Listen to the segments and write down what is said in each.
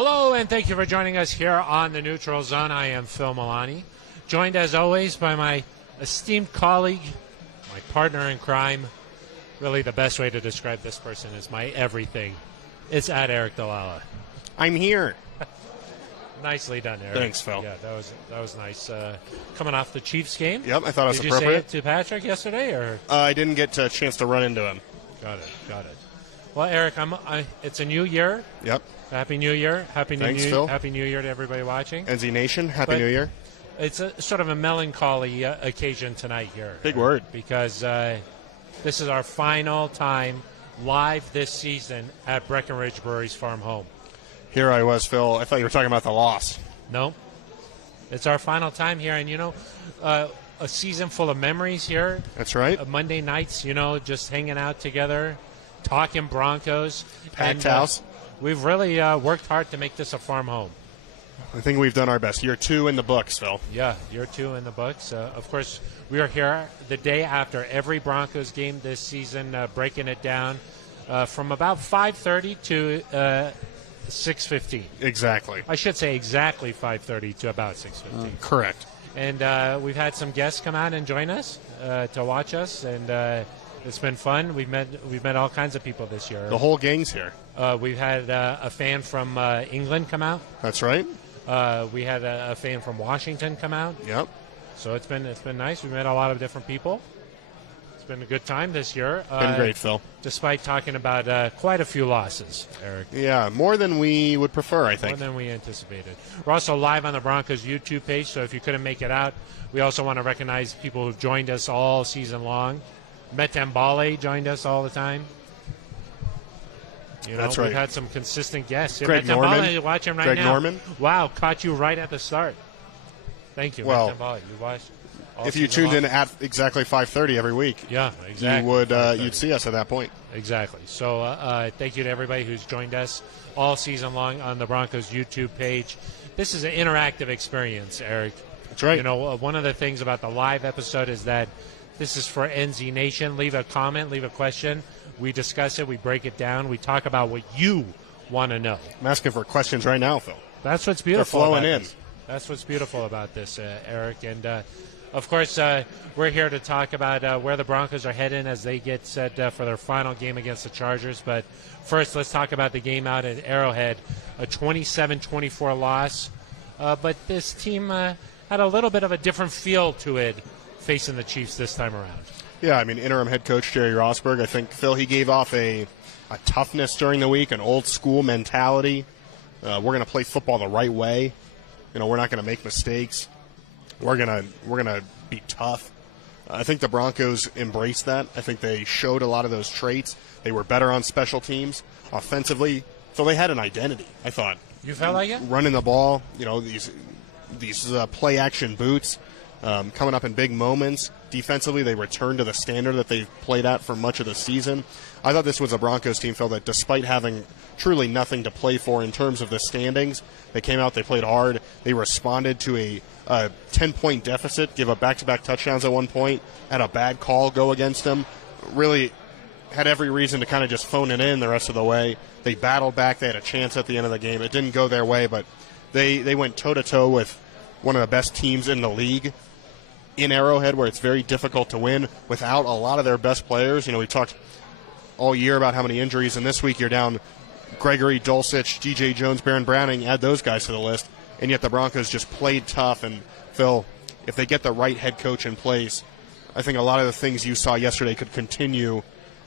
Hello, and thank you for joining us here on the Neutral Zone. I am Phil Milani, joined as always by my esteemed colleague, my partner in crime. Really, the best way to describe this person is my everything. It's at Aric DiLalla. I'm here. Nicely done, Aric. Thanks, Phil. Yeah, that was nice. Coming off the Chiefs game. Yep, I thought it was appropriate. Did you say it to Patrick yesterday, or I didn't get a chance to run into him. Got it. Well, Aric, it's a new year. Yep. Happy New Year. Thanks, Phil. Happy New Year to everybody watching. NZ Nation, Happy New Year. It's a sort of a melancholy occasion tonight here. Big word. Because this is our final time live this season at Breckenridge Brewery's farm home. Here I was, Phil. I thought you were talking about the loss. No. It's our final time here. And, a season full of memories here. That's right. Monday nights, just hanging out together, talking Broncos. Packed house. We've really worked hard to make this a farm home. I think we've done our best. Year 2 in the books, Phil. Yeah, year 2 in the books. Of course, we are here the day after every Broncos game this season, breaking it down from about 5:30 to 6:15. Exactly. I should say exactly 5:30 to about 6:15. Correct. And we've had some guests come out and join us to watch us, and it's been fun. We've met all kinds of people this year. The whole gang's here. We've had a fan from England come out. That's right. We had a fan from Washington come out. Yep. So it's been nice. We met a lot of different people. It's been a good time this year. Been great, Phil. Despite talking about quite a few losses, Aric. Yeah, more than we would prefer, I think. More than we anticipated. We're also live on the Broncos YouTube page, so if you couldn't make it out, we also want to recognize people who've joined us all season long. Metambale joined us all the time. That's right. We've had some consistent guests. Greg Norman. You watch him right Greg now. Norman. Wow, caught you right at the start. Thank you, well, Metambale. You watched. If you tuned in at exactly 5:30 every week, yeah, exactly, you would you'd see us at that point. Exactly. So thank you to everybody who's joined us all season long on the Broncos YouTube page. This is an interactive experience, Aric. That's right. One of the things about the live episode is that this is for NZ Nation. Leave a comment, leave a question. We discuss it. We break it down. We talk about what you want to know. I'm asking for questions right now, Phil. That's what's beautiful. They're flowing about in. This. That's what's beautiful about this, Aric. And, of course, we're here to talk about where the Broncos are heading as they get set for their final game against the Chargers. But first, let's talk about the game out at Arrowhead, a 27-24 loss. But this team had a little bit of a different feel to it facing the Chiefs this time around. Yeah, interim head coach Jerry Rosburg, I think, Phil, he gave off a toughness during the week, an old-school mentality. We're going to play football the right way. We're not going to make mistakes. We're gonna be tough. I think the Broncos embraced that. I think they showed a lot of those traits. They were better on special teams, offensively. So they had an identity, I thought. You felt like it? Running the ball, these play-action boots, coming up in big moments. Defensively, they returned to the standard that they've played at for much of the season. I thought this was a Broncos team, Phil, that despite having truly nothing to play for in terms of the standings, they came out, they played hard, they responded to a 10-point deficit, give up back-to-back touchdowns at one point, had a bad call go against them, really had every reason to kind of just phone it in the rest of the way. They battled back, they had a chance at the end of the game. It didn't go their way, but they went toe-to-toe with one of the best teams in the league in Arrowhead, where it's very difficult to win without a lot of their best players. We talked all year about how many injuries, and this week you're down Gregory, Dulcich, DJ Jones, Baron Browning, add those guys to the list, and yet the Broncos just played tough. And, Phil, if they get the right head coach in place, I think a lot of the things you saw yesterday could continue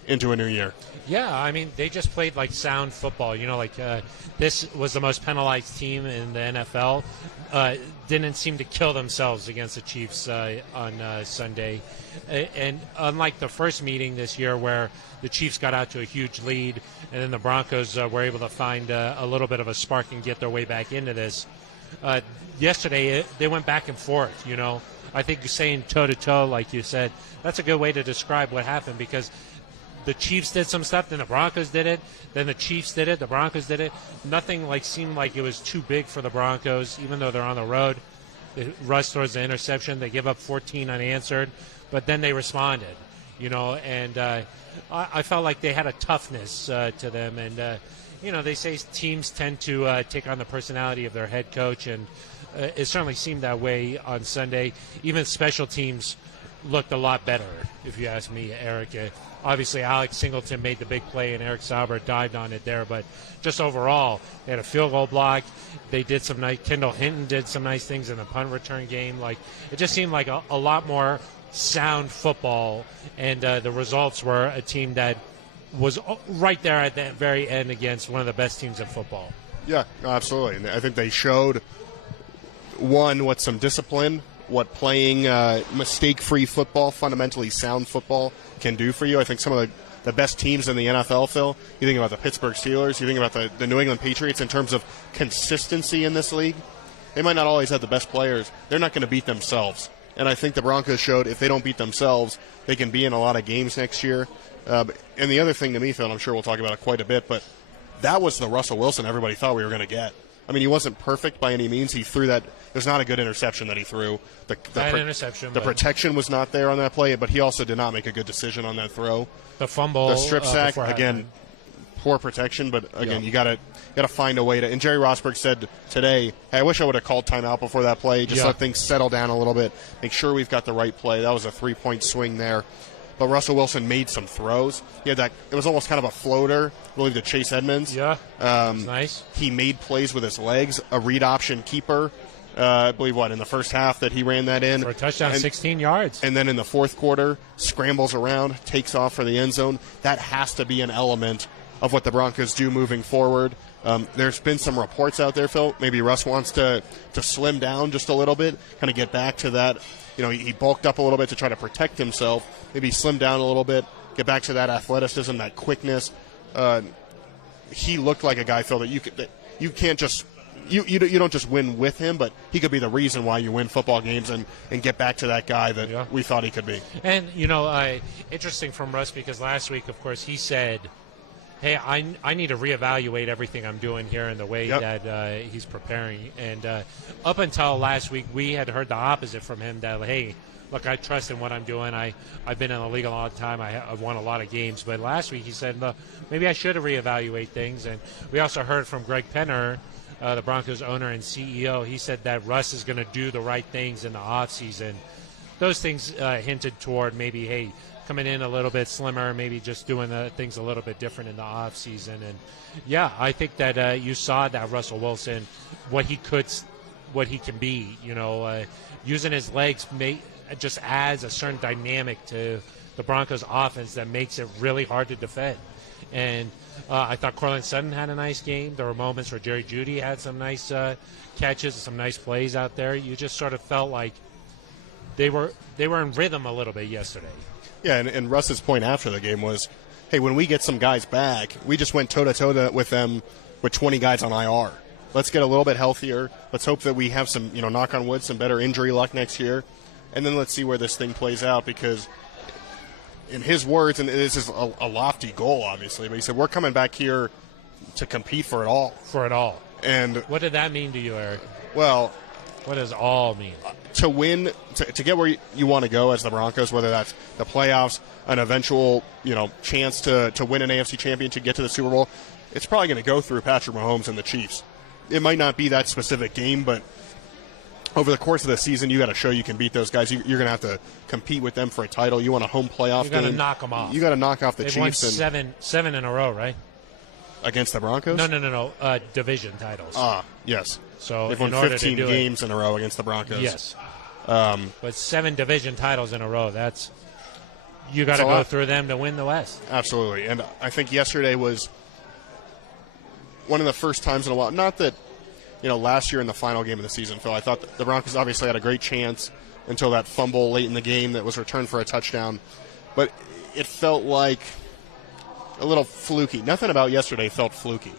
into a new year. Yeah, they just played like sound football. This was the most penalized team in the NFL. Didn't seem to kill themselves against the Chiefs on Sunday. And unlike the first meeting this year where the Chiefs got out to a huge lead and then the Broncos were able to find a little bit of a spark and get their way back into this, yesterday they went back and forth, I think saying toe-to-toe, like you said, that's a good way to describe what happened, because the Chiefs did some stuff, then the Broncos did it, then the Chiefs did it, the Broncos did it. Nothing seemed like it was too big for the Broncos, even though they're on the road. They rush towards the interception. They give up 14 unanswered, but then they responded, and I felt like they had a toughness to them. And, they say teams tend to take on the personality of their head coach, and it certainly seemed that way on Sunday. Even special teams looked a lot better, if you ask me, Eric. Obviously, Alex Singleton made the big play, and Eric Sauber dived on it there. But just overall, they had a field goal block. They did some nice. Kendall Hinton did some nice things in the punt return game. Like, it just seemed like a lot more sound football, and the results were a team that was right there at the very end against one of the best teams in football. Yeah, absolutely. And I think they showed, one, what some discipline, what playing mistake-free football, fundamentally sound football can do for you. I think some of the best teams in the NFL, Phil, you think about the Pittsburgh Steelers, you think about the New England Patriots in terms of consistency in this league. They might not always have the best players. They're not going to beat themselves. And I think the Broncos showed if they don't beat themselves, they can be in a lot of games next year. And the other thing to me, Phil, and I'm sure we'll talk about it quite a bit, but that was the Russell Wilson everybody thought we were going to get. I mean, he wasn't perfect by any means. He threw that. It was not a good interception that he threw. The protection was not there on that play, but he also did not make a good decision on that throw. The fumble, the strip sack, again, poor protection. But again, you got to find a way to. And Jerry Rosburg said today, "Hey, I wish I would have called timeout before that play. Just let things settle down a little bit. Make sure we've got the right play." That was a 3-point swing there. But Russell Wilson made some throws. He had that. It was almost kind of a floater, I believe, to Chase Edmonds. Yeah, nice. He made plays with his legs. A read option keeper, I believe, in the first half that he ran that in. For a touchdown, 16 yards. And then in the fourth quarter, scrambles around, takes off for the end zone. That has to be an element of what the Broncos do moving forward. There's been some reports out there, Phil. Maybe Russ wants to slim down just a little bit, kind of get back to that. He bulked up a little bit to try to protect himself. Maybe slim down a little bit, get back to that athleticism, that quickness. He looked like a guy, Phil, that you can't just you don't just win with him, but he could be the reason why you win football games and get back to that guy that we thought he could be. And interesting from Russ, because last week, of course, he said, hey, I need to reevaluate everything I'm doing here and the way that he's preparing. And up until last week, we had heard the opposite from him, that, hey, look, I trust in what I'm doing. I've been in the league a long time. I've won a lot of games. But last week he said, look, maybe I should reevaluate things. And we also heard from Greg Penner, the Broncos owner and CEO. He said that Russ is going to do the right things in the offseason. Those things hinted toward maybe, hey, coming in a little bit slimmer, maybe just doing things a little bit different in the offseason. And, yeah, I think that you saw that Russell Wilson, what he can be, using his legs just adds a certain dynamic to the Broncos offense that makes it really hard to defend. And I thought Courtland Sutton had a nice game. There were moments where Jerry Jeudy had some nice catches, some nice plays out there. You just sort of felt like they were in rhythm a little bit yesterday. Yeah, and Russ's point after the game was, hey, when we get some guys back, we just went toe-to-toe with them with 20 guys on IR. Let's get a little bit healthier. Let's hope that we have some, knock on wood, some better injury luck next year. And then let's see where this thing plays out, because in his words, and this is a lofty goal, obviously, but he said, we're coming back here to compete for it all. For it all. And what did that mean to you, Eric? Well, what does all mean? To win, to get where you want to go as the Broncos, whether that's the playoffs, an eventual, chance to win an AFC championship, get to the Super Bowl, it's probably going to go through Patrick Mahomes and the Chiefs. It might not be that specific game, but over the course of the season, you got to show you can beat those guys. You're going to have to compete with them for a title. You want a home playoff game. You got to knock them off. You got to knock off the They've Chiefs. Won seven in a row, right? Against the Broncos? No. Division titles. Yes. So they've won 15 games in a row against the Broncos. Yes. But 7 division titles in a row. You got to go through them to win the West. Absolutely. And I think yesterday was one of the first times in a while. Not that, last year in the final game of the season, Phil, I thought the Broncos obviously had a great chance until that fumble late in the game that was returned for a touchdown. But it felt like a little fluky. Nothing about yesterday felt fluky.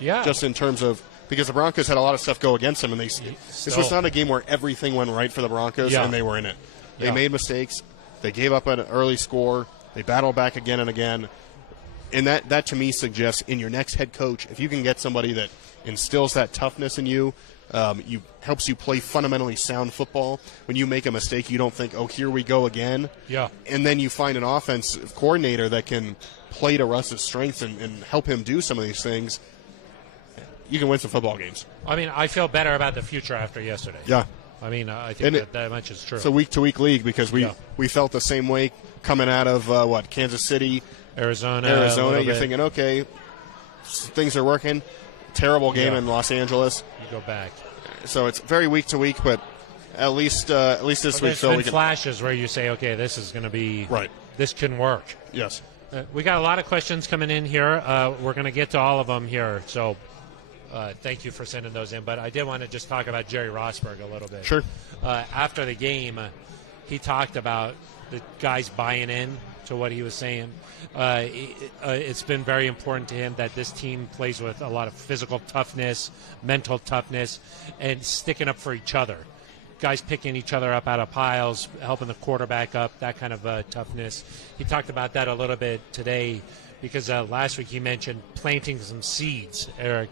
Yeah. Just in terms of, because the Broncos had a lot of stuff go against them, and this was not a game where everything went right for the Broncos, and they were in it. They made mistakes. They gave up an early score. They battled back again and again. And that to me suggests in your next head coach, if you can get somebody that instills that toughness in you, helps you play fundamentally sound football. When you make a mistake, you don't think, oh, here we go again. Yeah. And then you find an offensive coordinator that can play to Russ's strengths and help him do some of these things. you can win some football games. I mean, I feel better about the future after yesterday. Yeah. I mean, I think that much is true. It's a week-to-week league because we felt the same way coming out of, Kansas City, Arizona. You're thinking, okay, things are working. Terrible game in Los Angeles. You go back. So it's very week-to-week, but at least this week, Phil, we can flashes where you say, okay, this is going to be right. This can work. Yes. We got a lot of questions coming in here. We're going to get to all of them here. So thank you for sending those in. But I did want to just talk about Jerry Rosburg a little bit. Sure. After the game, he talked about the guys buying in to what he was saying. It's been very important to him that this team plays with a lot of physical toughness, mental toughness, and sticking up for each other. Guys picking each other up out of piles, helping the quarterback up, that kind of toughness. He talked about that a little bit today because last week he mentioned planting some seeds, Aric,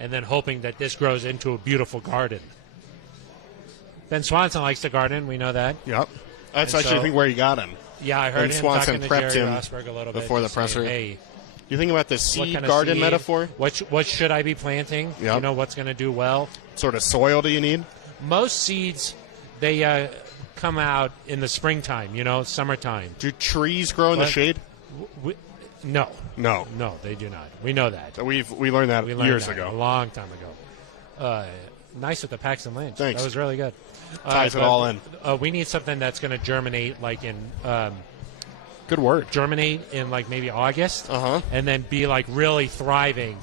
and then hoping that this grows into a beautiful garden. Ben Swanson likes to garden. We know that. Yep. That's actually, I think, where he got him. Yeah, I heard Ben him Swanson talking to prepped Jerry him Rosburg a little bit before the presser. Hey, you think about the seed kind of garden seed, metaphor? What should I be planting? Yep. You know, what's going to do well? What sort of soil do you need? Most seeds, they come out in the springtime, summertime. Do trees grow in the shade? No. No, they do not. We know that. We learned that years ago. A long time ago. Nice with the Paxton Lynch. Thanks. That was really good. Ties it all in. We need something that's going to germinate like in good word. Germinate in like maybe August, Uh-huh. and then be like really thriving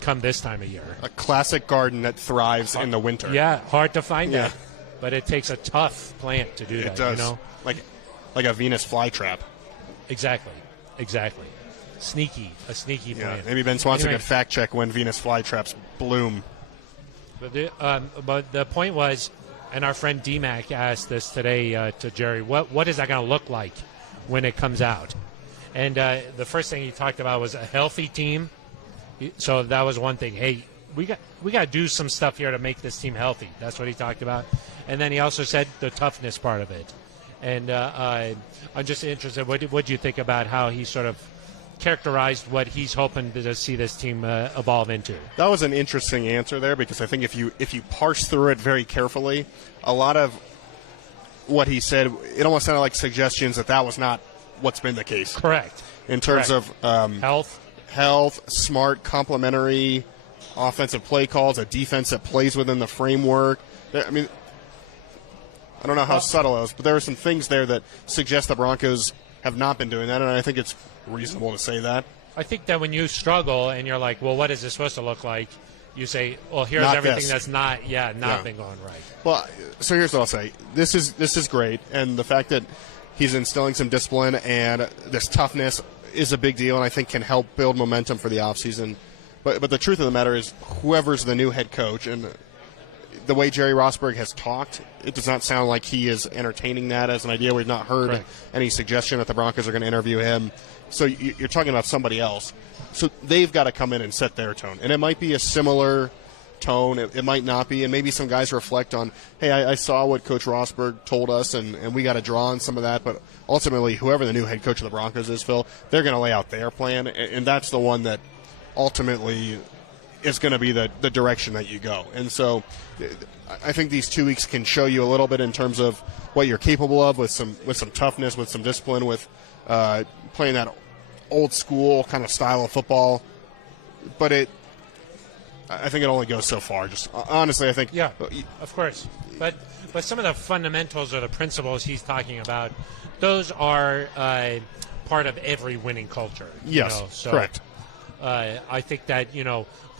come this time of year. A classic garden that thrives in the winter. Yeah, hard to find that, but it takes a tough plant to do that. It does. Like a Venus flytrap. Exactly. A sneaky plant. Maybe Ben Swanson could fact check when Venus flytraps bloom. But the point was, and our friend D-Mac asked this today to Jerry, what is that going to look like when it comes out? And the first thing he talked about was a healthy team. So that was one thing. Hey, we got to do some stuff here to make this team healthy. That's what he talked about. And then he also said the toughness part of it. And I'm just interested, what do you think about how he sort of characterized what he's hoping to see this team evolve into? That was an interesting answer there because I think if you parse through it very carefully, a lot of what he said, it almost sounded like suggestions that was not what's been the case. Correct. In terms of health, smart, complementary offensive play calls, a defense that plays within the framework. I mean, I don't know how subtle it was, but there are some things there that suggest the Broncos have not been doing that, and I think it's reasonable to say that. I think that when you struggle and you're like, well, what is this supposed to look like? You say, well, here's not everything this. That's not been going right. Well, so here's what I'll say. This is great, and the fact that he's instilling some discipline and this toughness is a big deal, and I think can help build momentum for the offseason. But the truth of the matter is, whoever's the new head coach, and the way Jerry Rosburg has talked, it does not sound like he is entertaining that as an idea. We've not heard any suggestion that the Broncos are going to interview him. So you're talking about somebody else. So they've got to come in and set their tone. And it might be a similar tone. It might not be. And maybe some guys reflect on, hey, I saw what Coach Rosburg told us, and we got to draw on some of that. But ultimately, whoever the new head coach of the Broncos is, Phil, they're going to lay out their plan. And that's the one that ultimately is going to be the direction that you go. And so I think these 2 weeks can show you a little bit in terms of what you're capable of with some toughness, with some discipline, with playing that old school kind of style of football. But I think it only goes so far. Just honestly, I think. Yeah, of course. But some of the fundamentals or the principles he's talking about, those are part of every winning culture. Yes, so, correct. I think that,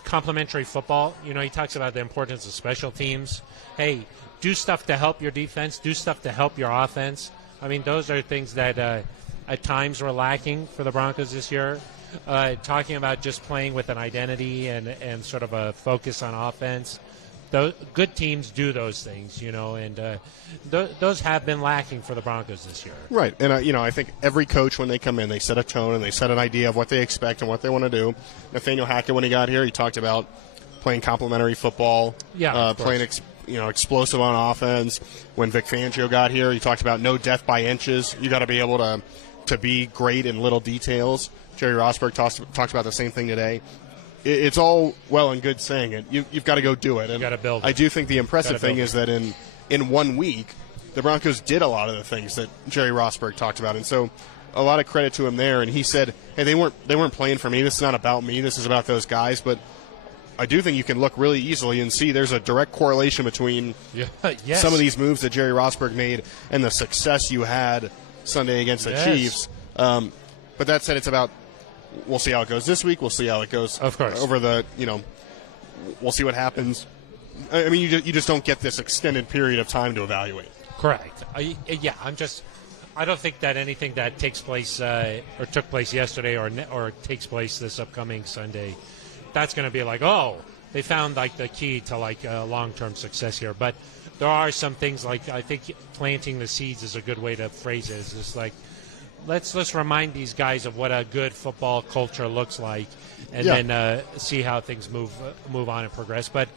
complementary football, he talks about the importance of special teams. Hey, do stuff to help your defense, do stuff to help your offense. I mean, those are things that at times were lacking for the Broncos this year. Talking about just playing with an identity and sort of a focus on offense. Good teams do those things, and those have been lacking for the Broncos this year. Right, and I think every coach, when they come in, they set a tone and they set an idea of what they expect and what they want to do. Nathaniel Hackett, when he got here, he talked about playing complementary football, playing explosive on offense. When Vic Fangio got here, he talked about no death by inches. You got to be able to be great in little details. Jerry Rosburg talks about the same thing today. it's all well and good saying it. You've got to go do it. You got to build it. I do think the impressive thing is that in 1 week, the Broncos did a lot of the things that Jerry Rosburg talked about, and so a lot of credit to him there. And he said, "Hey, they weren't playing for me. This is not about me. This is about those guys." But I do think you can look really easily and see there's a direct correlation between some of these moves that Jerry Rosburg made and the success you had Sunday against the Chiefs. But that said, it's about we'll see how it goes this week. We'll see how it goes. Of course. Over the we'll see what happens. I mean, you just don't get this extended period of time to evaluate. Correct. I don't think that anything that takes place or took place yesterday or takes place this upcoming Sunday, that's going to be like, oh, they found like the key to like long-term success here. But there are some things like I think planting the seeds is a good way to phrase it. It's just like let's remind these guys of what a good football culture looks like, and then see how things move on and progress. But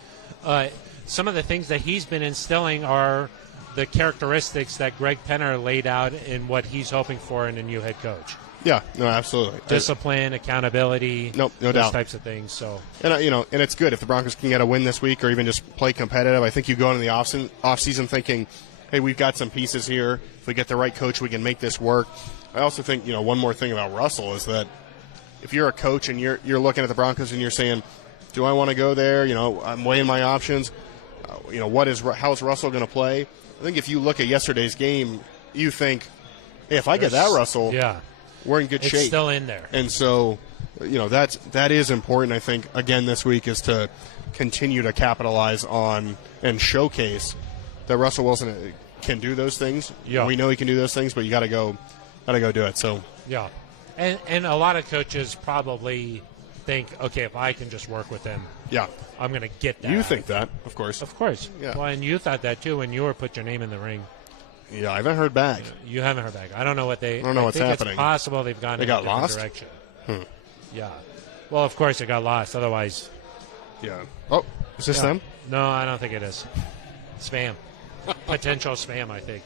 some of the things that he's been instilling are the characteristics that Greg Penner laid out in what he's hoping for in a new head coach. Yeah, no, absolutely. Discipline, accountability, no those doubt. types of things. So, and and it's good if the Broncos can get a win this week or even just play competitive. I think you go into the off season thinking, hey, we've got some pieces here. If we get the right coach, we can make this work. I also think one more thing about Russell is that if you're a coach and you're looking at the Broncos and you're saying, do I want to go there? I'm weighing my options. How is Russell going to play? I think if you look at yesterday's game, you think, hey, if I get that Russell, we're in good shape. It's still in there. And so, that is important, I think, again, this week is to continue to capitalize on and showcase that Russell Wilson can do those things. Yeah. We know he can do those things, but you got to go do it. So yeah. And a lot of coaches probably think, okay, if I can just work with him, I'm going to get that. You think that, of course. Of course. Yeah. Well, and you thought that too when you put your name in the ring. Yeah, I haven't heard back. You haven't heard back. I don't know what they. I don't know what's happening. It's possible they've gone in a different direction. Yeah. Well, of course it got lost. Otherwise. Yeah. Oh, is this them? No, I don't think it is. Spam. Potential spam, I think.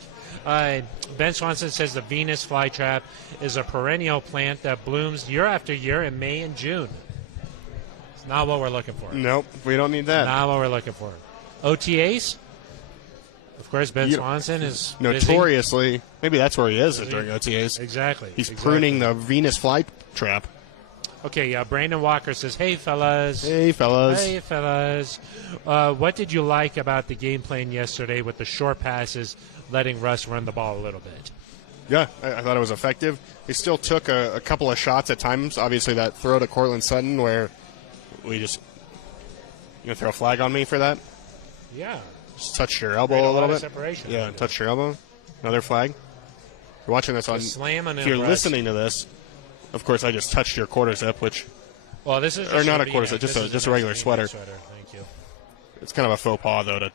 Ben Swanson says the Venus flytrap is a perennial plant that blooms year after year in May and June. It's not what we're looking for. Nope, we don't need that. Not what we're looking for. OTAs? Of course, Ben Swanson is notoriously busy. Maybe that's where he is during OTAs. Exactly. He's pruning the Venus flytrap. Okay, Brandon Walker says, hey, fellas. Hey, fellas. Hey, fellas. What did you like about the game plan yesterday with the short passes, letting Russ run the ball a little bit? Yeah, I thought it was effective. He still took a couple of shots at times. Obviously, that throw to Cortland Sutton where we just – you going to throw a flag on me for that? Yeah. Just touched your elbow a little bit. Separation. Yeah, touched your elbow. Another flag. You're watching this on – if you're listening to this – of course, I just touched your quarter zip, which... Well, this is... Or not a quarter zip, just a regular sweater. Thank you. It's kind of a faux pas, though,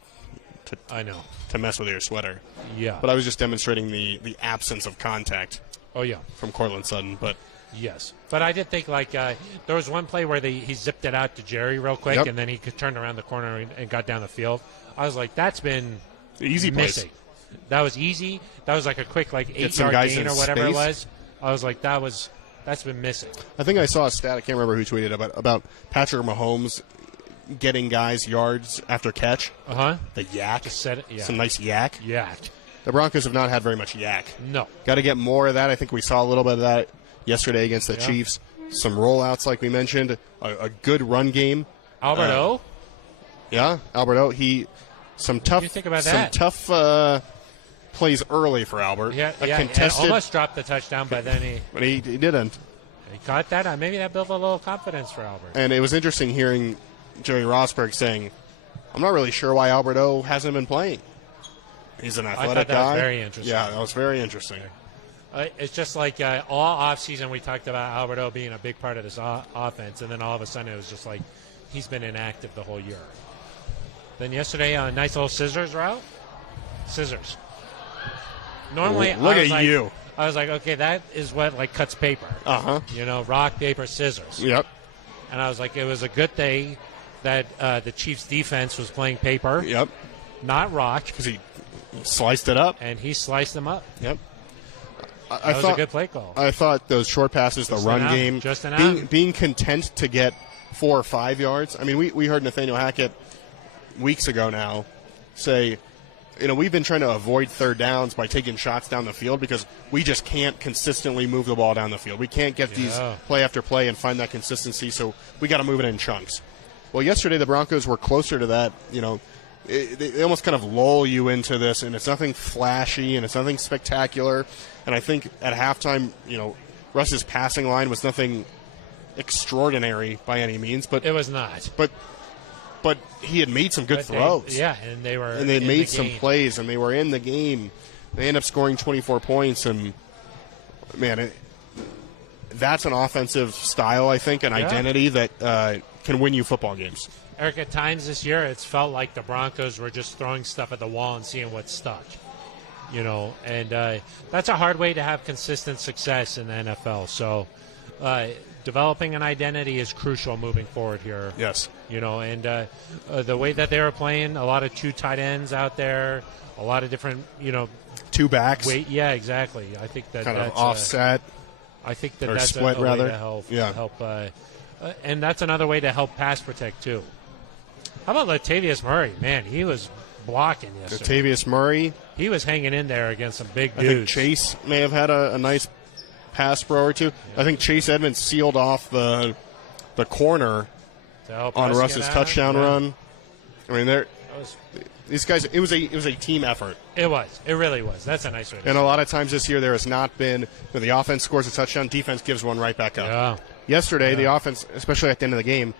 I know. to mess with your sweater. Yeah. But I was just demonstrating the absence of contact. Oh, yeah. From Cortland Sutton, but... Yes. But I did think, there was one play where he zipped it out to Jerry real quick, and then he turned around the corner and got down the field. I was like, that's been easy missing. Place. That was easy. That was like a quick 8-yard gain or whatever it was. I was like, that's been missing. I think I saw a stat, I can't remember who tweeted about Patrick Mahomes getting guys yards after catch. Uh-huh. The yak. Just said it, yeah. Some nice yak. Yak. The Broncos have not had very much yak. No. Got to get more of that. I think we saw a little bit of that yesterday against the Chiefs. Some rollouts, like we mentioned. A good run game. Albert O? Yeah, Albert O. Some tough. What do you think about that? Some tough plays early for Albert. Yeah, contested, almost dropped the touchdown, but then he didn't. He caught that. Maybe that built a little confidence for Albert. And it was interesting hearing Jerry Rosburg saying, I'm not really sure why Albert O hasn't been playing. He's an athletic guy. That was very interesting. Yeah, that was very interesting. It's just like all offseason we talked about Albert O being a big part of this offense, and then all of a sudden it was just like he's been inactive the whole year. Then yesterday, a nice little scissors route. Scissors. Normally, look at you. I was like, okay, that is what cuts paper. Uh-huh. Rock, paper, scissors. Yep. And I was like, it was a good thing that the Chiefs' defense was playing paper. Yep. Not rock. Because he sliced it up. And he sliced them up. Yep. That was a good play call. I thought those short passes, the run game, being content to get 4 or 5 yards. I mean, we heard Nathaniel Hackett weeks ago now say, we've been trying to avoid third downs by taking shots down the field because we just can't consistently move the ball down the field. We can't get these play after play and find that consistency, so we got to move it in chunks. Well, yesterday the Broncos were closer to that. They almost kind of lull you into this, and it's nothing flashy and it's nothing spectacular. And I think at halftime, Russ's passing line was nothing extraordinary by any means, but it was not. But he had made some good throws. And they were. And they made some plays, and they were in the game. They end up scoring 24 points, and man, that's an offensive style, I think, an identity that can win you football games. Eric, at times this year, it's felt like the Broncos were just throwing stuff at the wall and seeing what stuck. And that's a hard way to have consistent success in the NFL. So developing an identity is crucial moving forward here. Yes. And the way that they were playing, a lot of 2 tight ends out there, a lot of different, 2 backs. Yeah, exactly. I think that's kind of offset. I think or that's split, a rather. way to help. And that's another way to help pass protect, too. How about Latavius Murray? Man, he was blocking yesterday. Latavius Murray. He was hanging in there against some big dudes. I think Chase may have had a nice pass pro or two. Yeah. I think Chase Edmonds sealed off the corner on Russ's touchdown run. I mean, these guys. It was a team effort. It was. It really was. That's a nice way to say it. And a lot of times this year there has not been when the offense scores a touchdown, defense gives one right back up. Yeah. Yesterday, the offense, especially at the end of the game,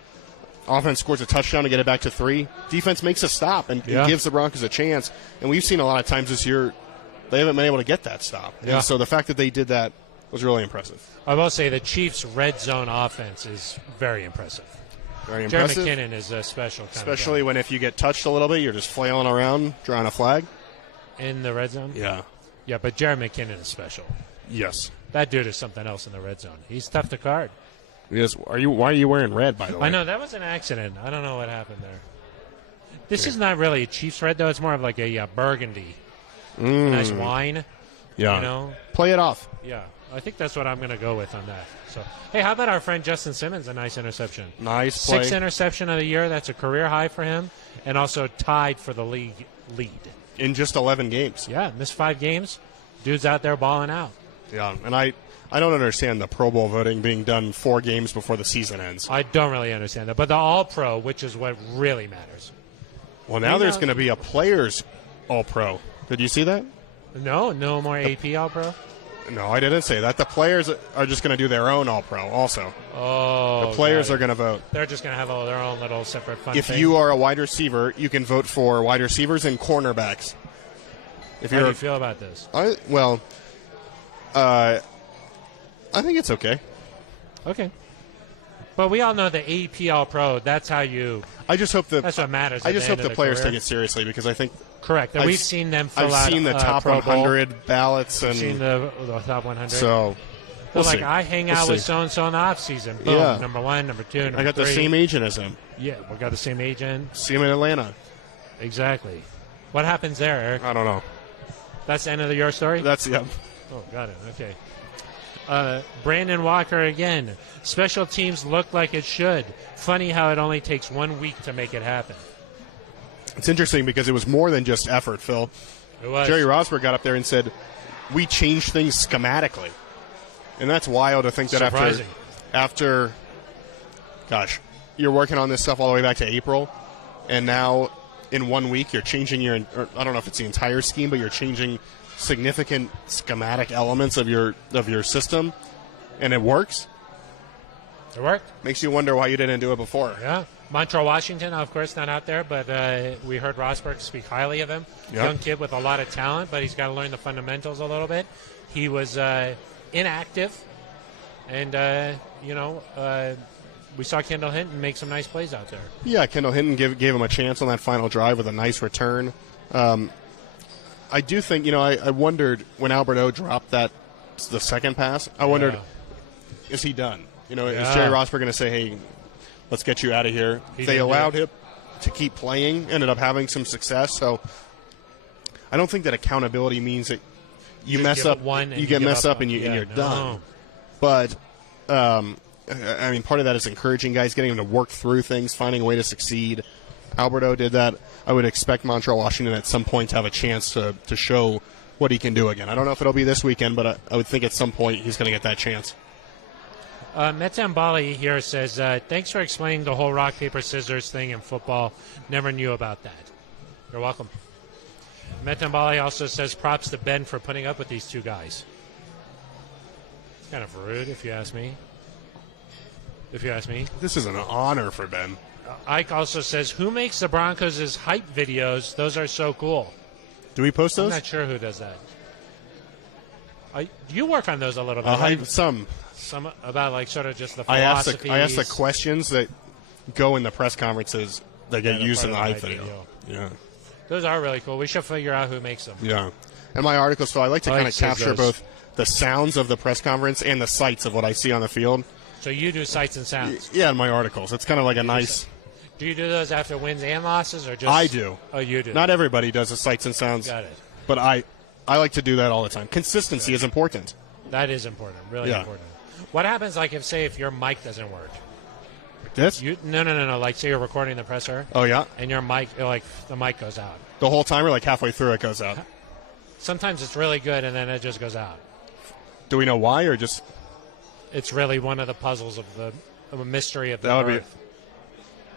offense scores a touchdown to get it back to 3. Defense makes a stop and gives the Broncos a chance. And we've seen a lot of times this year they haven't been able to get that stop. Yeah. And so the fact that they did that was really impressive. I will say the Chiefs' red zone offense is very impressive. Very impressive. Jerry McKinnon is a special kind Especially of guy. when if you get touched a little bit, you're just flailing around, drawing a flag. In the red zone? Yeah. Yeah, but Jerry McKinnon is special. Yes. That dude is something else in the red zone. He's tough to guard. Yes. Why are you wearing red, by the way? I know, that was an accident. I don't know what happened there. This is not really a Chiefs red, though. It's more of like a burgundy. A nice wine. Yeah. Play it off. Yeah. I think that's what I'm going to go with on that. So, hey, how about our friend Justin Simmons? A nice interception. Nice play. 6th interception of the year. That's a career high for him. And also tied for the league lead. In just 11 games. Yeah, missed 5 games. Dude's out there balling out. Yeah, and I don't understand the Pro Bowl voting being done 4 games before the season ends. I don't really understand that. But the All-Pro, which is what really matters. Well, now there's going to be a Players All-Pro. Did you see that? No more AP All-Pro? No, I didn't say that. The players are just going to do their own All-Pro also. Oh, the players are going to vote. They're just going to have their own little separate fun If thing. you are a wide receiver, you can vote for wide receivers and cornerbacks. How do you feel about this? I think it's okay. Okay. But we all know the AP All-Pro, that's how you... that's what matters. I just hope the players take it seriously because I think... Correct. We've seen them fill out I've seen the top Pro 100 Bowl. ballots. And seen the top 100. So, we'll see. I hang out with so-and-so in the off-season. Boom. Yeah. Number 1, number 2, number 3. I got the same agent as him. Yeah, we got the same agent. See him in Atlanta. Exactly. What happens there, Eric? I don't know. That's the end of your story? Yeah. Oh, got it. Okay. Brandon Walker again. Special teams look like it should. Funny how it only takes 1 week to make it happen. It's interesting because it was more than just effort, Phil. It was. Jerry Rosburg got up there and said, we changed things schematically. And that's wild to think that after, you're working on this stuff all the way back to April, and now in 1 week you're changing I don't know if it's the entire scheme, but you're changing significant schematic elements of your system, and it works. It worked. Makes you wonder why you didn't do it before. Yeah. Montreal, Washington, of course, not out there, but we heard Rosberg speak highly of him. Yep. Young kid with a lot of talent, but he's got to learn the fundamentals a little bit. He was inactive, and, we saw Kendall Hinton make some nice plays out there. Yeah, Kendall Hinton gave him a chance on that final drive with a nice return. I do think, I wondered when Albert O dropped the second pass, I wondered, is he done? Is Jerry Rosburg going to say, hey, let's get you out of here? They allowed him to keep playing, ended up having some success. So I don't think that accountability means that you mess up, and you're done. But I mean, part of that is encouraging guys, getting them to work through things, finding a way to succeed. Alberto did that. I would expect Montreal Washington at some point to have a chance to show what he can do again. I don't know if it'll be this weekend, but I would think at some point he's going to get that chance. Metambali here says, thanks for explaining the whole rock, paper, scissors thing in football. Never knew about that. You're welcome. Metambali also says, props to Ben for putting up with these two guys. Kind of rude, if you ask me. This is an honor for Ben. Ike also says, who makes the Broncos' hype videos? Those are so cool. Do we post those? I'm not sure who does that. You work on those a little bit, right? Some about like sort of just the philosophies. I ask the questions that go in the press conferences that get used in the hype video. Yeah. Those are really cool. We should figure out who makes them. Yeah. And my articles, so I like to kind of capture both the sounds of the press conference and the sights of what I see on the field. So you do sights and sounds? Yeah, in my articles. It's kind of like a nice... Do you do those after wins and losses, or just... I do. Oh, you do. Not everybody does the sights and sounds. Got it. But I like to do that all the time. Consistency is important. That is important. Really important. What happens, like, if your mic doesn't work? This? No. Like, say you're recording the presser. Oh, yeah? And your mic, like, the mic goes out. The whole time, or like halfway through it goes out? Sometimes it's really good, and then it just goes out. Do we know why, or just... It's really one of the puzzles of a mystery of the earth.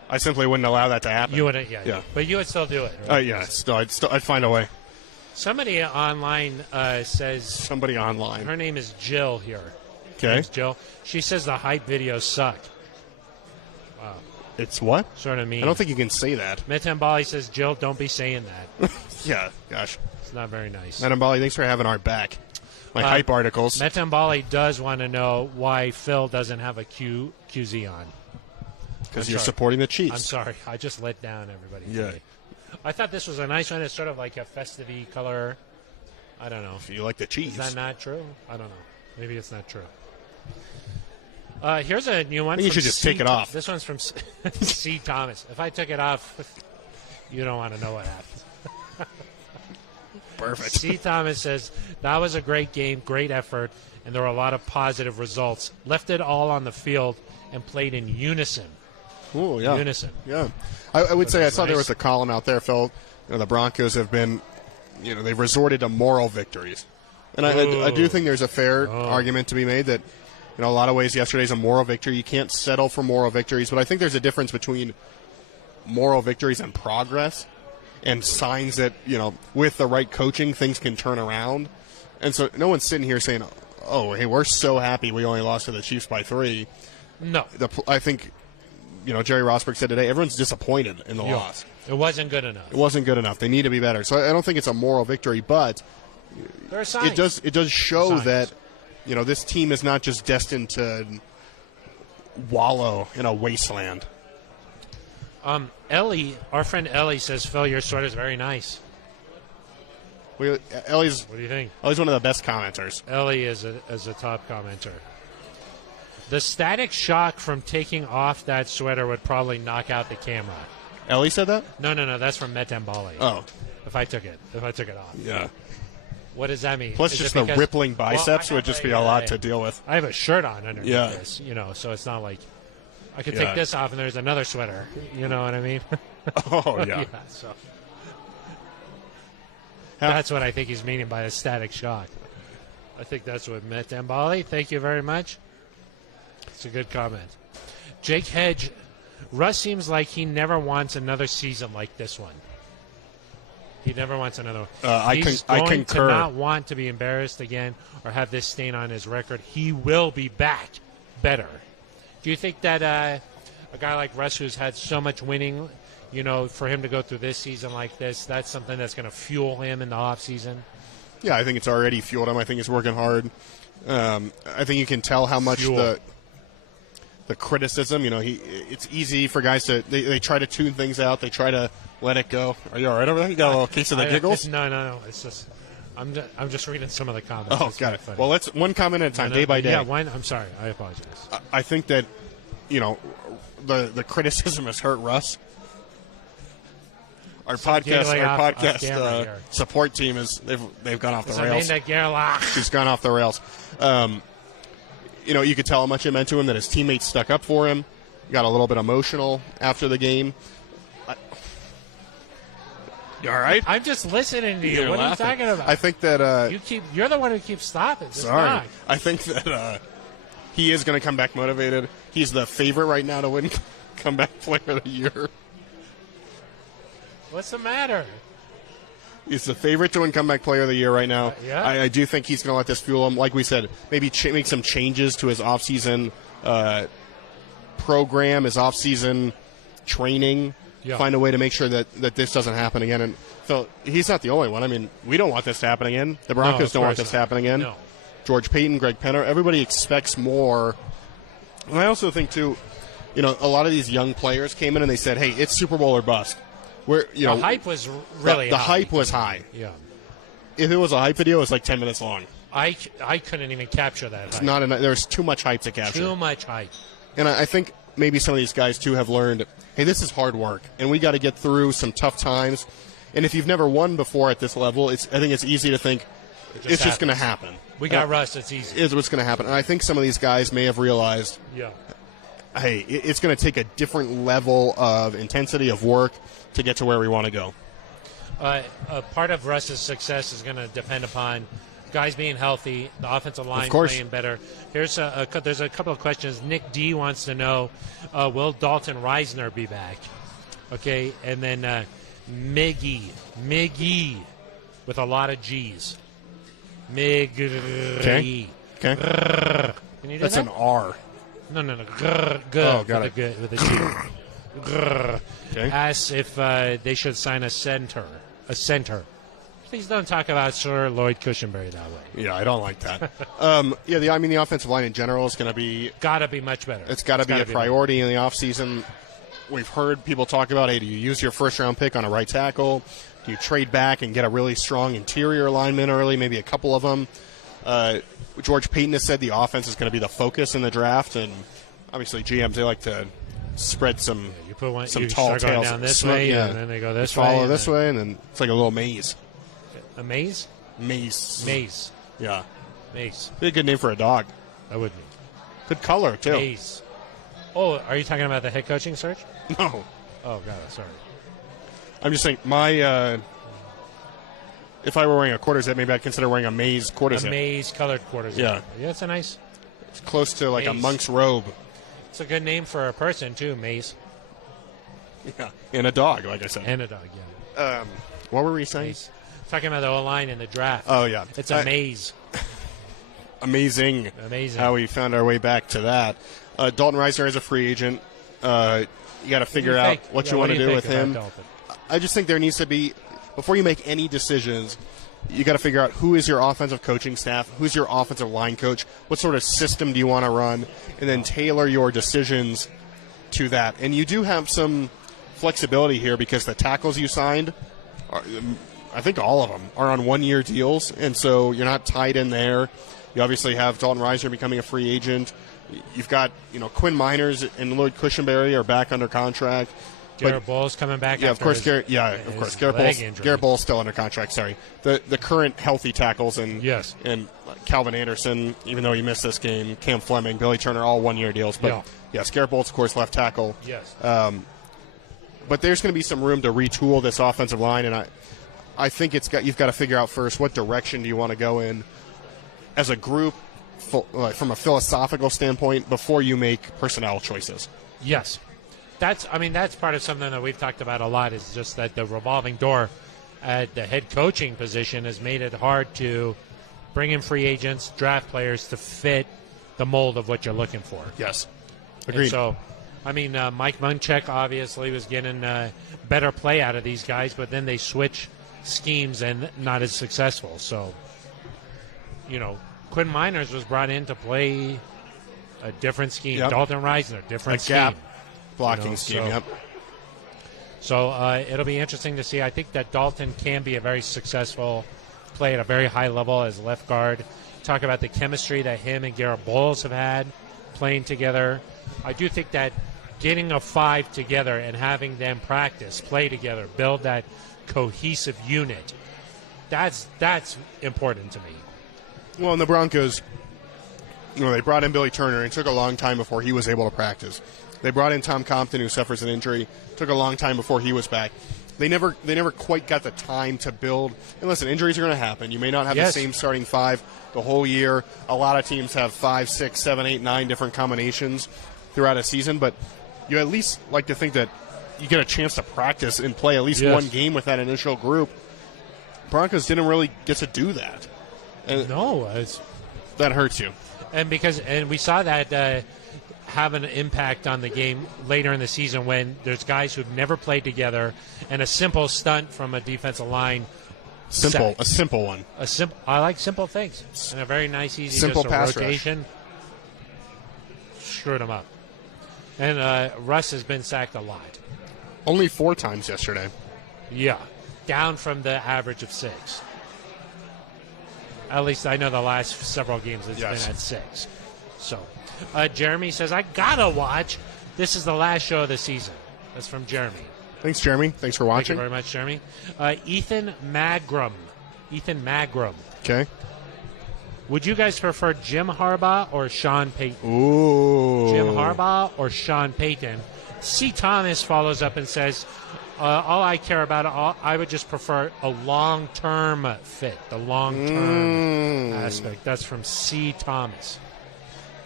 I simply wouldn't allow that to happen. You wouldn't, yeah. But you would still do it, right? Yeah, I'd find a way. Somebody online says... Somebody online. Her name is Jill here. Okay. Jill. She says the hype videos suck. Wow. It's what? Sort of mean. I don't think you can say that. Metambali says, Jill, don't be saying that. Yeah, gosh. It's not very nice. Metambali, thanks for having our back. My hype articles. Metambali does want to know why Phil doesn't have a QZ on. Because you're supporting the Chiefs. I'm sorry. I just let down everybody today. Yeah. I thought this was a nice one. It's sort of like a festive color. I don't know. If you like the Chiefs. Is that not true? I don't know. Maybe it's not true. Here's a new one. I think you should just take it off. This one's from C. Thomas. If I took it off, you don't want to know what happened. Perfect. C. Thomas says, that was a great game, great effort, and there were a lot of positive results. Left it all on the field and played in unison. Oh, yeah. Unison. Yeah. I would say I saw nice. there was a column out there, Phil. The Broncos have been, they've resorted to moral victories. And I do think there's a fair argument to be made that, a lot of ways yesterday's a moral victory. You can't settle for moral victories, but I think there's a difference between moral victories and progress and signs that, with the right coaching, things can turn around. And so no one's sitting here saying, oh, hey, we're so happy we only lost to the Chiefs by 3. No. I think, Jerry Rosburg said today, everyone's disappointed in the loss. It wasn't good enough. It wasn't good enough. They need to be better. So I don't think it's a moral victory, but there are signs. It does show that, this team is not just destined to wallow in a wasteland. Ellie, our friend Ellie says, Phil, your sweater is very nice. Ellie's. What do you think? Ellie's one of the best commenters. Ellie is a top commenter. The static shock from taking off that sweater would probably knock out the camera. Ellie said that? No. That's from Metambali. Oh. If I took it off. Yeah. What does that mean? Plus, just the rippling biceps would just be a lot to deal with. I have a shirt on underneath this, so it's not like I could take this off and there's another sweater. You know what I mean? Oh, yeah. So that's what I think he's meaning by a static shock. I think that's what Metambali. Thank you very much. It's a good comment. Jake Hedge, Russ seems like he never wants another season like this one. He never wants another one. I concur. To not want to be embarrassed again or have this stain on his record. He will be back better. Do you think that a guy like Russ, who's had so much winning, for him to go through this season like this, that's something that's going to fuel him in the offseason? Yeah, I think it's already fueled him. I think he's working hard. I think you can tell how much the criticism, it's easy for guys to they try to tune things out. They try to let it go. Are you all right over there? You got a little case of the giggles? No. It's just I'm just reading some of the comments. Oh, got it. Funny. Well, let's one comment at a time, day by day. Yeah, I'm sorry. I apologize. I think that the criticism has hurt Russ. Our podcast support team they've gone off the rails. She's gone off the rails. you could tell how much it meant to him that his teammates stuck up for him. Got a little bit emotional after the game. You all right? I'm just listening to you. What are you talking about? I think that you're the one who keeps stopping. Sorry. I think that he is going to come back motivated. He's the favorite right now to win Comeback Player of the Year. What's the matter? He's the favorite to win Comeback Player of the Year right now. Yeah. I do think he's going to let this fuel him. Like we said, maybe make some changes to his offseason program, his offseason training. Yeah. Find a way to make sure that this doesn't happen again. And Phil, he's not the only one. I mean, we don't want this to happen again. The Broncos don't want this to happen again. No. George Payton, Greg Penner, everybody expects more. And I also think, too, a lot of these young players came in and they said, hey, it's Super Bowl or bust. The hype was really the high. hype was high. Yeah. If it was a hype video, it was like 10 minutes long. I couldn't even capture that It's hype. not enough. There's too much hype to capture. Too much hype. And I think maybe some of these guys, too, have learned, hey, this is hard work, and we got to get through some tough times. And if you've never won before at this level, I think it's easy to think it's just going to happen. We got Russ. It's easy. Is what's going to happen. And I think some of these guys may have realized, Yeah. hey, it's going to take a different level of intensity of work to get to where we want to go. Part of Russ's success is going to depend upon guys being healthy, the offensive line Of course. playing better. There's a couple of questions. Nick D wants to know, will Dalton Reisner be back? Okay, and then Miggy, with a lot of G's. Miggy. Okay. Can you do That's that? an R. No. Oh, got it. With a G. Grr. Okay. Asks if they should sign a center. Please don't talk about Sir Lloyd Cushenberry that way. Yeah, I don't like that. The offensive line in general is going to be Gotta be much better. It's got to be a priority in the offseason. We've heard people talk about, hey, do you use your first-round pick on a right tackle? Do you trade back and get a really strong interior lineman early, maybe a couple of them? George Payton has said the offense is going to be the focus in the draft, and obviously GMs, they like to spread some tall start going tails. down this way, and then they go this way. Follow this way, and then it's like a little maze. A maze? Maze. Yeah. Maze. Be a good name for a dog. That would be. Good color, too. Maze. Oh, are you talking about the head coaching search? No. Oh, God, sorry. I'm just saying, if I were wearing a quarter zip, maybe I'd consider wearing a maze quarter zip. A maze-colored quarter zip. Yeah. Yeah, it's a nice. It's close to like Maze. a monk's robe. It's a good name for a person, too, Maze. Yeah. And a dog, like I said. And a dog, yeah. What were we saying? Maze. Talking about the O-line in the draft. Oh, yeah. It's a maze. Amazing. How we found our way back to that. Dalton Reisner is a free agent. You got to figure out what you want to do with him. I just think there needs to be, before you make any decisions, you got to figure out who is your offensive coaching staff, who's your offensive line coach, what sort of system do you want to run, and then tailor your decisions to that. And you do have some flexibility here because the tackles you signed, I think all of them, are on one-year deals, and so you're not tied in there. You obviously have Dalton Reisner becoming a free agent. You've got, Quinn Miners and Lloyd Cushenberry are back under contract. Garrett Bowles coming back. Yeah, of course. Garrett Bowles still under contract. Sorry, the current healthy tackles and Calvin Anderson, even though he missed this game, Cam Fleming, Billy Turner, all 1-year deals. But yes, Garrett Bowles, of course, left tackle. Yes. But there's going to be some room to retool this offensive line, and I think you've got to figure out first what direction do you want to go in as a group from a philosophical standpoint before you make personnel choices. Yes. That's part of something that we've talked about a lot, is just that the revolving door at the head coaching position has made it hard to bring in free agents, draft players to fit the mold of what you're looking for. Yes. Agreed. And so, Mike Munchak obviously was getting better play out of these guys, but then they switch schemes and not as successful. So, Quinn Miners was brought in to play a different scheme. Yep. Dalton Reisner, different scheme. Gap blocking scheme, yep. So it'll be interesting to see. I think that Dalton can be a very successful play at a very high level as left guard. Talk about the chemistry that him and Garrett Bowles have had playing together. I do think that getting a 5 together and having them practice, play together, build that cohesive unit, that's important to me. Well, and the Broncos, they brought in Billy Turner, and it took a long time before he was able to practice. They brought in Tom Compton, who suffers an injury. It took a long time before he was back. They never quite got the time to build. And listen, injuries are going to happen. You may not have the same starting five the whole year. A lot of teams have 5, 6, 7, 8, 9 different combinations throughout a season, but you at least like to think that you get a chance to practice and play at least one game with that initial group. Broncos didn't really get to do that. And that hurts you. And we saw that have an impact on the game later in the season when there's guys who've never played together, and a simple stunt from a defensive line. A simple one. I like simple things. And a very nice, easy simple pass rotation. Screwed him up. And Russ has been sacked a lot. Only 4 times yesterday. Yeah. Down from the average of 6. At least I know the last several games it's been at 6. So, Jeremy says, I gotta watch. This is the last show of the season. That's from Jeremy. Thanks, Jeremy. Thanks for watching. Thank you very much, Jeremy. Ethan Magrum. Okay. Would you guys prefer Jim Harbaugh or Sean Payton? Ooh. Jim Harbaugh or Sean Payton? C. Thomas follows up and says, all I care about, I would just prefer a long-term fit, the long-term aspect. That's from C. Thomas.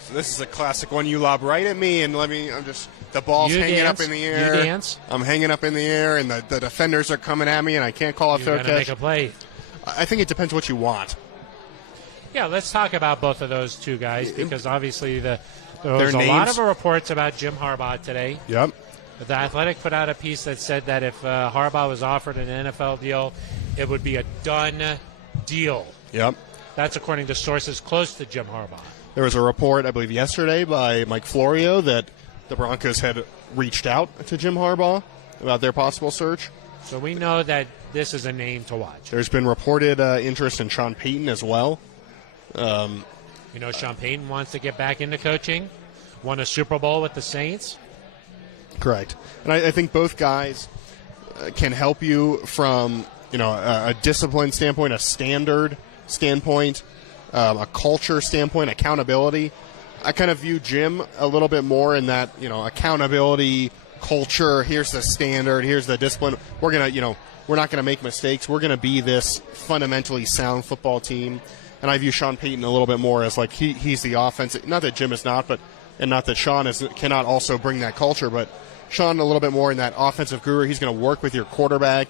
So this is a classic one. You lob right at me, and the ball's hanging up in the air. You dance. I'm hanging up in the air, and the defenders are coming at me, and I can't call a fair catch. Make a play. I think it depends what you want. Yeah, let's talk about both of those two guys, because obviously there was a lot of reports about Jim Harbaugh today. Yep. The Athletic put out a piece that said that if Harbaugh was offered an NFL deal, it would be a done deal. Yep. That's according to sources close to Jim Harbaugh. There was a report, I believe yesterday, by Mike Florio that the Broncos had reached out to Jim Harbaugh about their possible search. So we know that this is a name to watch. There's been reported interest in Sean Payton as well. Sean Payton wants to get back into coaching, won a Super Bowl with the Saints. Correct. And I think both guys can help you from, a discipline standpoint, a standard standpoint, a culture standpoint, accountability. I kind of view Jim a little bit more in that, accountability, culture, here's the standard, here's the discipline. We're going to, we're not going to make mistakes. We're going to be this fundamentally sound football team. And I view Sean Payton a little bit more as like he's the offense. Not that Jim is not, and not that Sean cannot also bring that culture, but Sean a little bit more in that offensive guru. He's going to work with your quarterback.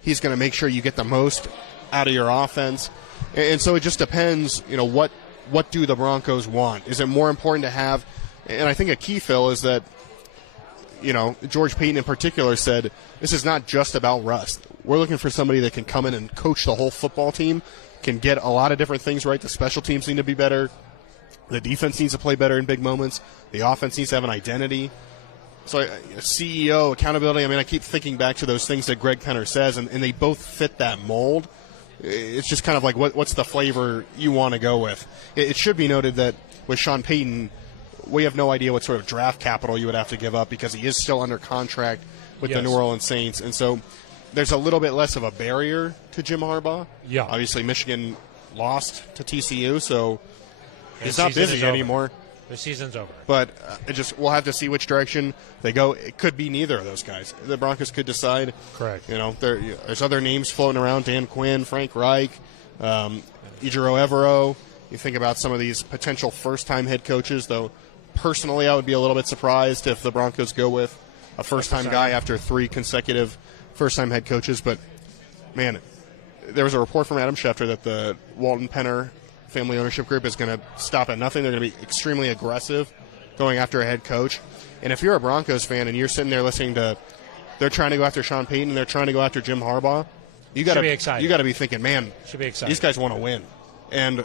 He's going to make sure you get the most out of your offense. And so it just depends, what do the Broncos want? Is it more important to have, and I think a key, Phil, is that, George Payton in particular said, this is not just about Russ. We're looking for somebody that can come in and coach the whole football team, can get a lot of different things right. The special teams need to be better. The defense needs to play better in big moments. The offense needs to have an identity. So CEO, accountability, I keep thinking back to those things that Greg Penner says, and they both fit that mold. It's just kind of like what's the flavor you want to go with. It should be noted that with Sean Payton, we have no idea what sort of draft capital you would have to give up because he is still under contract with the New Orleans Saints. And so there's a little bit less of a barrier to Jim Harbaugh. Yeah. Obviously, Michigan lost to TCU, so he's not busy anymore. The season's over. But we'll have to see which direction they go. It could be neither of those guys. The Broncos could decide. Correct. There's other names floating around: Dan Quinn, Frank Reich, Ejiro Evero. You think about some of these potential first-time head coaches, though. Personally, I would be a little bit surprised if the Broncos go with a first-time guy after 3 consecutive first-time head coaches. But, man, there was a report from Adam Schefter that the Walton Penner family ownership group is going to stop at nothing. They're going to be extremely aggressive going after a head coach. And if you're a Broncos fan and you're sitting there listening to they're trying to go after Sean Payton and they're trying to go after Jim Harbaugh, you got to be thinking, man, should be excited. These guys want to win. And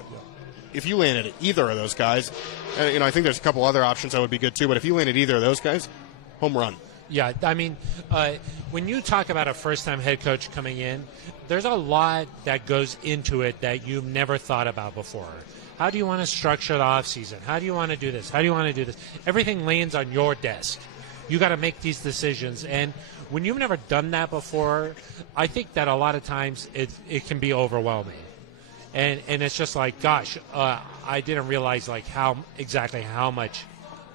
if you landed either of those guys, I think there's a couple other options that would be good too, but if you landed either of those guys, home run. Yeah, when you talk about a first-time head coach coming in, there's a lot that goes into it that you've never thought about before. How do you want to structure the offseason? How do you want to do this? How do you want to do this? Everything lands on your desk. You got to make these decisions. And when you've never done that before, I think that a lot of times it can be overwhelming. And it's just like, gosh, I didn't realize like exactly how much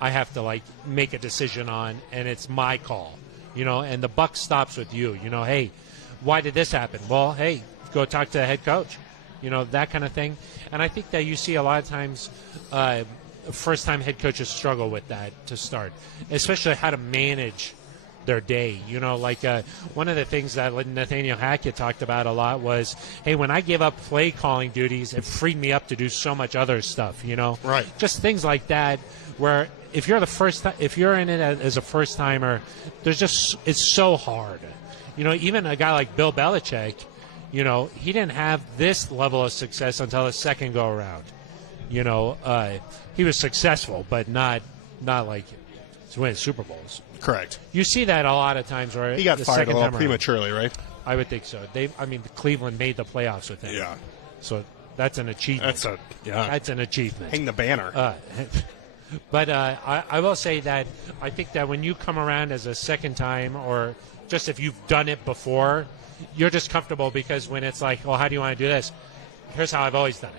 I have to like make a decision on, and it's my call, and the buck stops with you. Hey, why did this happen? Well, hey, go talk to the head coach, that kind of thing. And I think that you see a lot of times first-time head coaches struggle with that to start, especially how to manage their day. One of the things that Nathaniel Hackett talked about a lot was, hey, when I gave up play calling duties, it freed me up to do so much other stuff. Right? Just things like that, where if you're if you're in it as a first timer, it's so hard. Even a guy like Bill Belichick, he didn't have this level of success until his second go around. He was successul, but not like to win Super Bowls. Correct. You see that a lot of times where he got the fired a second little time prematurely, right? I would think so. Cleveland made the playoffs with him. Yeah. So that's an achievement. That's an achievement. Hang the banner. But I will say that I think that when you come around as a second time, or just if you've done it before, you're just comfortable because when it's like, well, how do you want to do this? Here's how I've always done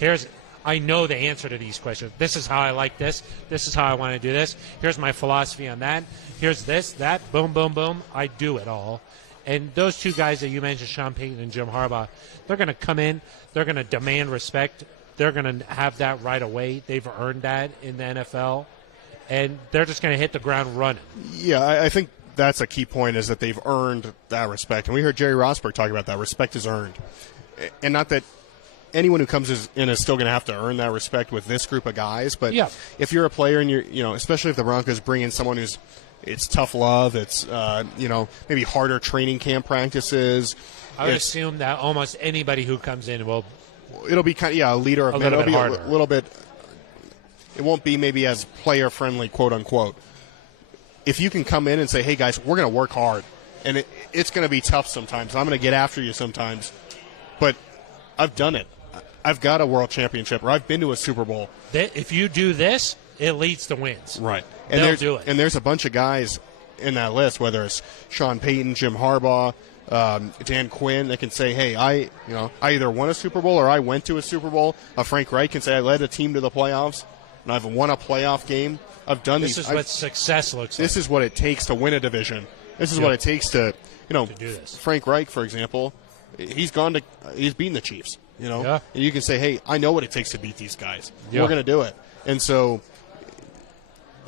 it. I know the answer to these questions. This is how I like this. This is how I want to do this. Here's my philosophy on that. Here's this, that, boom, boom, boom. I do it all. And those two guys that you mentioned, Sean Payton and Jim Harbaugh, they're going to come in. They're going to demand respect. They're going to have that right away. They've earned that in the NFL. And they're just going to hit the ground running. Yeah, I think that's a key point, is that they've earned that respect. And we heard Jerry Rosburg talk about that. Respect is earned. And not that anyone who comes in is still going to have to earn that respect with this group of guys. But if you're a player and you're, especially if the Broncos bring in someone it's tough love, it's, maybe harder training camp practices. I would assume that almost anybody who comes in will. It'll be kind of, a leader of men. It'll be a little bit. It won't be maybe as player friendly, quote unquote. If you can come in and say, hey guys, we're going to work hard, and it's going to be tough sometimes. I'm going to get after you sometimes, but I've done it. I've got a world championship, or I've been to a Super Bowl. If you do this, it leads to wins. Right. And they'll do it. And there's a bunch of guys in that list, whether it's Sean Payton, Jim Harbaugh, Dan Quinn, that can say, hey, I either won a Super Bowl or I went to a Super Bowl. Frank Reich can say, I led a team to the playoffs, and I've won a playoff game. I've done this. This is what success looks like. This is what it takes to win a division. This is what it takes to do this. Frank Reich, for example, he's beaten the Chiefs. And you can say, hey, I know what it takes to beat these guys. Yeah. We're going to do it. And so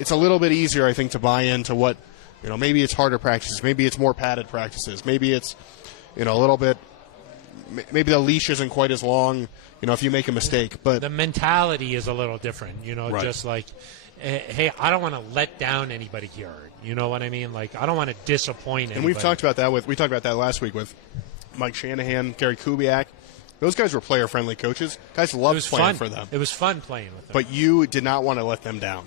it's a little bit easier, I think, to buy into what, maybe it's harder practices. Maybe it's more padded practices. Maybe it's, a little bit, maybe the leash isn't quite as long, if you make a mistake. But the mentality is a little different, right. Just like, hey, I don't want to let down anybody here. You know what I mean? Like, I don't want to disappoint anybody. And we talked about that last week with Mike Shanahan, Gary Kubiak. Those guys were player-friendly coaches. Guys loved playing for them. It was fun playing with them. But you did not want to let them down.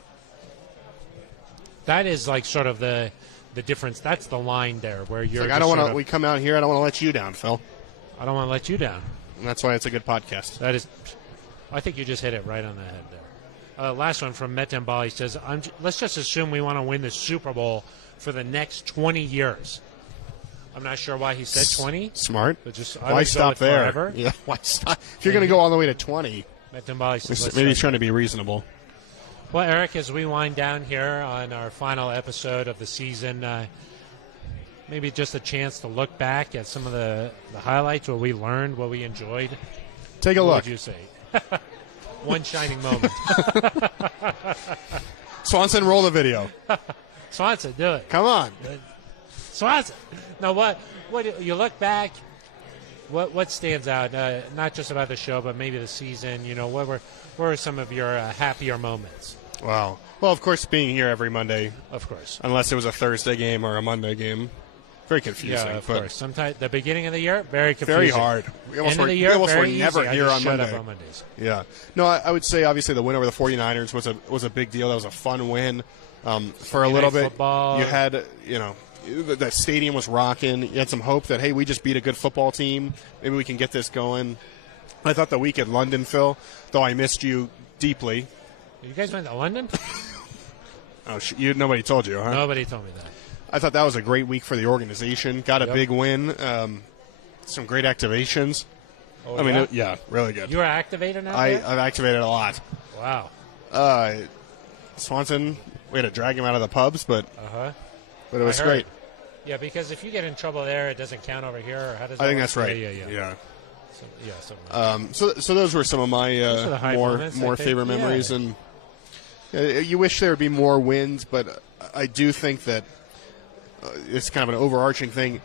That is like sort of the difference. That's the line there where you're. Like, I don't want to. We come out here. I don't want to let you down, Phil. I don't want to let you down. And that's why it's a good podcast. That is. I think you just hit it right on the head there. Last one from Metin Bali says, let's just assume we want to win the Super Bowl for the next 20 years. I'm not sure why he said 20. Smart. But why stop there? Forever. Yeah. Why stop? If you're going to go all the way to 20, Metin Bali says, maybe he's trying to be reasonable. Well, Eric, as we wind down here on our final episode of the season, maybe just a chance to look back at some of the highlights, what we learned, what we enjoyed. Take a look. What would you say? One shining moment. Swanson, roll the video. Swanson, do it. Come on. Swanson. Now, what you look back, what stands out? Not just about the show, but maybe the season. What were some of your happier moments? Wow. Well, of course, being here every Monday. Of course. Unless it was a Thursday game or a Monday game. Very confusing. Yeah, of course. Sometimes the beginning of the year, very confusing. Very hard. We almost were never here on Mondays. Yeah. No, I would say obviously the win over the 49ers was a big deal. That was a fun win. For a little bit, football. You had the stadium was rocking. You had some hope that, hey, we just beat a good football team. Maybe we can get this going. I thought the week at London, Phil, though I missed you deeply. You guys went to London? Oh, nobody told you, huh? Nobody told me that. I thought that was a great week for the organization. Got a big win. Some great activations. Oh, I mean, really good. You were activated now? I've activated a lot. Wow. Swanson, we had to drag him out of the pubs, but it was great. Yeah, because if you get in trouble there, it doesn't count over here. Or how does that I think work? that's right. Yeah. So those were some of my more favorite memories, and you wish there would be more wins, but I do think that it's kind of an overarching thing.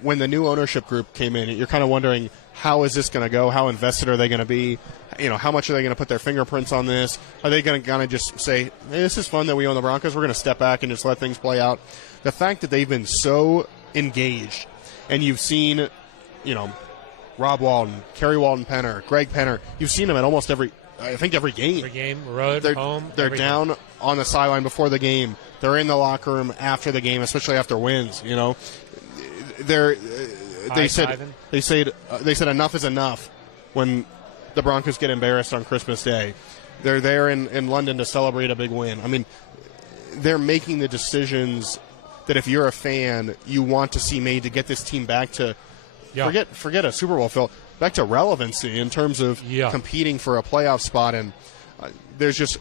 When the new ownership group came in, you're kind of wondering, how is this going to go? How invested are they going to be? How much are they going to put their fingerprints on this? Are they going to kind of just say, hey, this is fun that we own the Broncos. We're going to step back and just let things play out. The fact that they've been so engaged, and you've seen, Rob Walton, Kerry Walton-Penner, Greg Penner, you've seen them at almost every game. Every game, road, home. They're down on the sideline before the game. They're in the locker room after the game, especially after wins. They said enough is enough when the Broncos get embarrassed on Christmas Day. They're there in London to celebrate a big win. I mean, they're making the decisions that if you're a fan, you want to see made to get this team back to forget a Super Bowl, Phil, back to relevancy in terms of competing for a playoff spot. And there's just,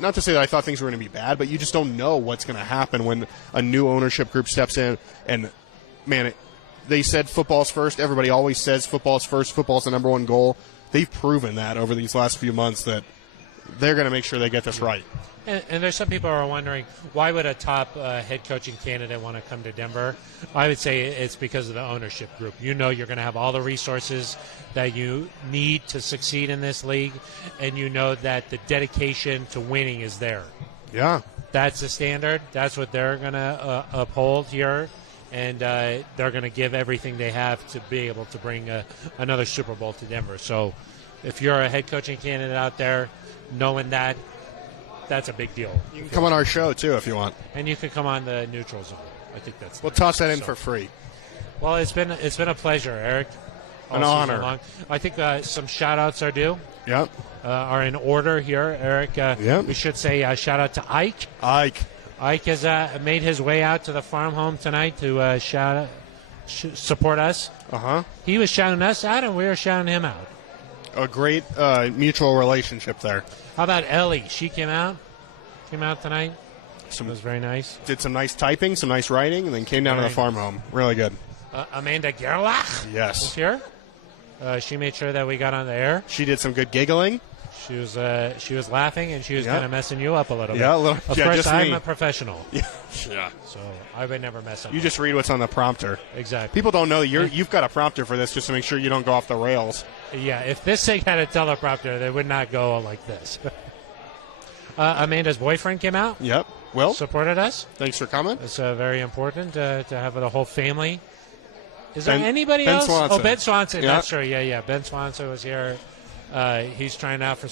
not to say that I thought things were going to be bad, but you just don't know what's going to happen when a new ownership group steps in. And, man, they said football's first. Everybody always says football's first. Football's the number one goal. They've proven that over these last few months that they're going to make sure they get this right. And there's some people who are wondering, why would a top head coaching candidate want to come to Denver? I would say it's because of the ownership group. You're going to have all the resources that you need to succeed in this league, and you know that the dedication to winning is there. Yeah. That's the standard. That's what they're going to uphold here, and they're going to give everything they have to be able to bring another Super Bowl to Denver. So if you're a head coaching candidate out there, knowing that, that's a big deal. You can come on our show, too, if you want. And you can come on the Neutral Zone. I think that's We'll toss that in for free. Well, it's been a pleasure, Eric. An honor. I think some shout-outs are due. Yep. Are in order here, Eric. We should say shout-out to Ike. Ike has made his way out to the farm home tonight to support us. He was shouting us out, and we were shouting him out. A great mutual relationship there. How about Ellie? She came out tonight. It was very nice. Did some nice typing, some nice writing, and then came down to the farm home. Really good. Amanda Gerlach was here. She made sure that we got on the air. She did some good giggling. She was laughing, and she was kind of messing you up a little bit. Yeah, a little. Of course, just I'm me. a professional. Yeah. So I would never mess up. You just read what's on the prompter. Exactly. People don't know you've got a prompter for this just to make sure you don't go off the rails. Yeah, if this thing had a teleprompter, they would not go like this. Amanda's boyfriend came out. Yep. Well, supported us. Thanks for coming. It's very important to have the whole family. Is there anybody else? Swanson. Oh, Ben Swanson. Yep. That's true. Yeah. Ben Swanson was here. He's trying out for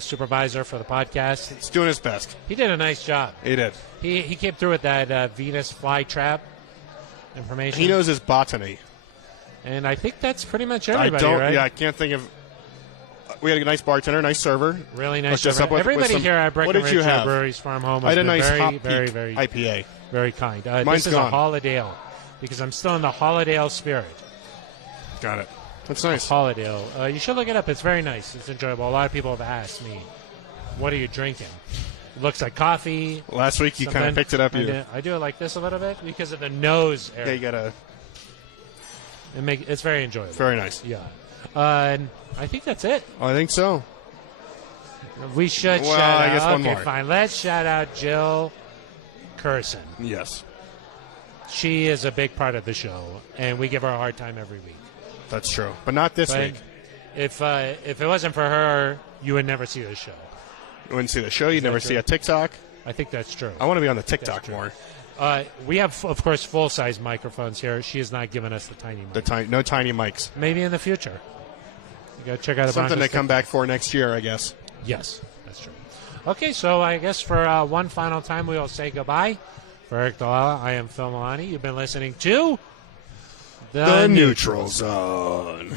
supervisor for the podcast. He's doing his best. He did a nice job. He did. He came through with that Venus flytrap information. He knows his botany. And I think that's pretty much everybody, right? Yeah, I can't think of. We had a nice bartender, nice server. Really nice server. Everybody here at Breckenridge Brewery's farm home has been very IPA. Very kind. Mine's this is gone. a Holidale because I'm still in the Holidale spirit. Got it. That's nice. Holidale. You should look it up. It's very nice. It's enjoyable. A lot of people have asked me, what are you drinking? It looks like coffee. Last week you kind of picked it up. I do it like this a little bit because of the nose area. Yeah, you got to. It's very enjoyable. Very nice. Yeah. And I think that's it. I think so. We should shout out. I guess one more. Fine. Let's shout out Jill Curson. Yes. She is a big part of the show, and we give her a hard time every week. That's true. But not this week. If it wasn't for her, you would never see the show. You wouldn't see the show. You'd never see a TikTok. I think that's true. I want to be on the TikTok more. We have, of course, full-size microphones here. She has not given us the tiny mics. No tiny mics. Maybe in the future. You got to check out the something to come back for next year, I guess. Yes, that's true. Okay, so I guess for one final time, we will say goodbye. For Aric DiLalla, I am Phil Milani. You've been listening to The Neutral Zone.